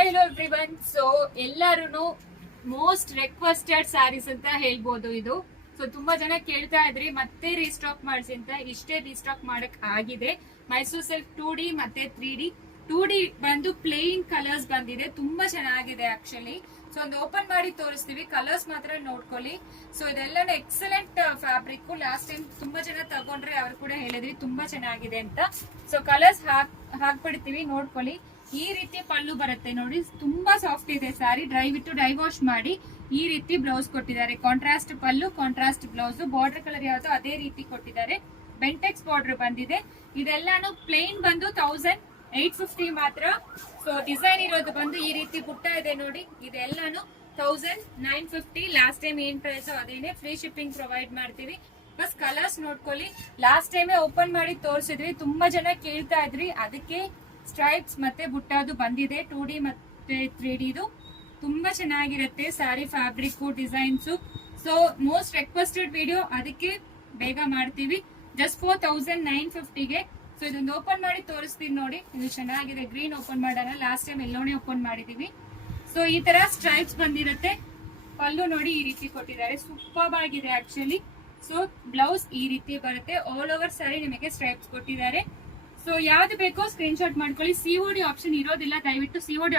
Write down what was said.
Hi hello everyone. So ಎಲ್ಲಾರು most requested saris ಅಂತ ಹೇಳ್ಬೋದು ಇದು. ಸೊ ತುಂಬಾ ಜನ ಕೇಳ್ತಾ ಇದ್ರಿ ಮತ್ತೆ ರೀಸ್ಟಾಕ್ ಮಾಡಿಸಿ ಅಂತ. ಇಷ್ಟೇ ರೀಸ್ಟಾಕ್ ಮಾಡಕ್ ಆಗಿದೆ. ಮೈಸೂರ್ ಸಿಲ್ಕ್ 2D ಮತ್ತೆ 3D. 2D ಬಂದು ಪ್ಲೇನ್ ಕಲರ್ಸ್ ಬಂದಿದೆ, ತುಂಬಾ ಚೆನ್ನಾಗಿದೆ ಆಕ್ಚುಲಿ. ಸೊ ಒಂದು ಓಪನ್ ಮಾಡಿ ತೋರಿಸ್ತೀವಿ, ಕಲರ್ಸ್ ಮಾತ್ರ ನೋಡ್ಕೊಳ್ಳಿ. ಸೊ ಇದೆಲ್ಲ ಎಕ್ಸಲೆಂಟ್ ಫ್ಯಾಬ್ರಿಕ್. ಲಾಸ್ಟ್ ಟೈಮ್ ತುಂಬಾ ಜನ ತಗೊಂಡ್ರೆ ಅವ್ರು ಕೂಡ ಹೇಳಿದ್ರಿ ತುಂಬಾ ಚೆನ್ನಾಗಿದೆ ಅಂತ. ಸೊ ಕಲರ್ಸ್ ಹಾಕ್ಬಿಡ್ತೀವಿ, ನೋಡ್ಕೊಳ್ಳಿ. ಈ ರೀತಿ ಪಲ್ಲು ಬರುತ್ತೆ ನೋಡಿ, ತುಂಬಾ ಸಾಫ್ಟ್ ಇದೆ ಸ್ಯಾರಿ. ಡ್ರೈ ಬಿಟ್ಟು ಡೈ ವಾಶ್ ಮಾಡಿ ಈ ರೀತಿ ಬ್ಲೌಸ್ ಕೊಟ್ಟಿದ್ದಾರೆ. ಕಾಂಟ್ರಾಸ್ಟ್ ಪಲ್ಲು, ಕಾಂಟ್ರಾಸ್ಟ್ ಬ್ಲೌಸ್. ಬಾರ್ಡರ್ ಕಲರ್ ಯಾವ್ದು ಅದೇ ರೀತಿ ಕೊಟ್ಟಿದ್ದಾರೆ. ಬೆಂಟೆಕ್ಸ್ ಬಾರ್ಡರ್ ಬಂದಿದೆ. ಇದೆಲ್ಲಾನು ಪ್ಲೇನ್ ಬಂದು 1850 ಮಾತ್ರ. ಸೊ ಡಿಸೈನ್ ಇರೋದು ಬಂದು ಈ ರೀತಿ ಪುಟ್ಟ ಇದೆ ನೋಡಿ. ಇದೆಲ್ಲಾನು 1950. ಲಾಸ್ಟ್ ಟೈಮ್ ಏನ್ ಪ್ರೈಸ್ ಅದೇನೆ. ಫ್ರೀ ಶಿಪ್ಪಿಂಗ್ ಪ್ರೊವೈಡ್ ಮಾಡ್ತೀವಿ. ಬಸ್ ಕಲರ್ಸ್ ನೋಡ್ಕೊಳ್ಳಿ. ಲಾಸ್ಟ್ ಟೈಮೇ ಓಪನ್ ಮಾಡಿ ತೋರಿಸಿದ್ವಿ, ತುಂಬಾ ಜನ ಕೇಳ್ತಾ ಇದ್ರಿ. ಅದಕ್ಕೆ ಸ್ಟ್ರೈಪ್ಸ್ ಮತ್ತೆ ಬುಟ್ಟಾದು ಬಂದಿದೆ. 2D ಮತ್ತೆ 3D ತುಂಬಾ ಚೆನ್ನಾಗಿರುತ್ತೆ sari fabric designs. So most requested video, ಅದಕ್ಕೆ ಬೇಗ ಮಾಡ್ತೀವಿ. ಜಸ್ಟ್ 4950ಗೆ. ಸೊ ಇದೊಂದು ಓಪನ್ ಮಾಡಿ ತೋರಿಸ್ತೀನಿ ನೋಡಿ. ಇದು ಚೆನ್ನಾಗಿದೆ. ಗ್ರೀನ್ ಓಪನ್ ಮಾಡೋಣ, ಲಾಸ್ಟ್ ಟೈಮ್ ಎಲ್ಲೋನೇ ಓಪನ್ ಮಾಡಿದೀವಿ. ಸೊ ಈ ತರ ಸ್ಟ್ರೈಪ್ಸ್ ಬಂದಿರುತ್ತೆ. ಪಲ್ಲು ನೋಡಿ ಈ ರೀತಿ ಕೊಟ್ಟಿದ್ದಾರೆ, ಸೂಪರ್ ಆಗಿದೆ ಆಕ್ಚುಲಿ. ಸೊ ಬ್ಲೌಸ್ ಈ ರೀತಿ ಬರುತ್ತೆ. ಆಲ್ ಓವರ್ ಸ್ಯಾರಿ ನಿಮಗೆ ಸ್ಟ್ರೈಪ್ಸ್ ಕೊಟ್ಟಿದ್ದಾರೆ. ಸೊ ಯಾವ್ದು ಬೇಕೋ ಸ್ಕ್ರೀನ್ ಶಾಟ್ ಮಾಡ್ಕೊಳ್ಳಿ. COD ಆಪ್ಷನ್ ಇರೋದಿಲ್ಲ, ದಯವಿಟ್ಟು COD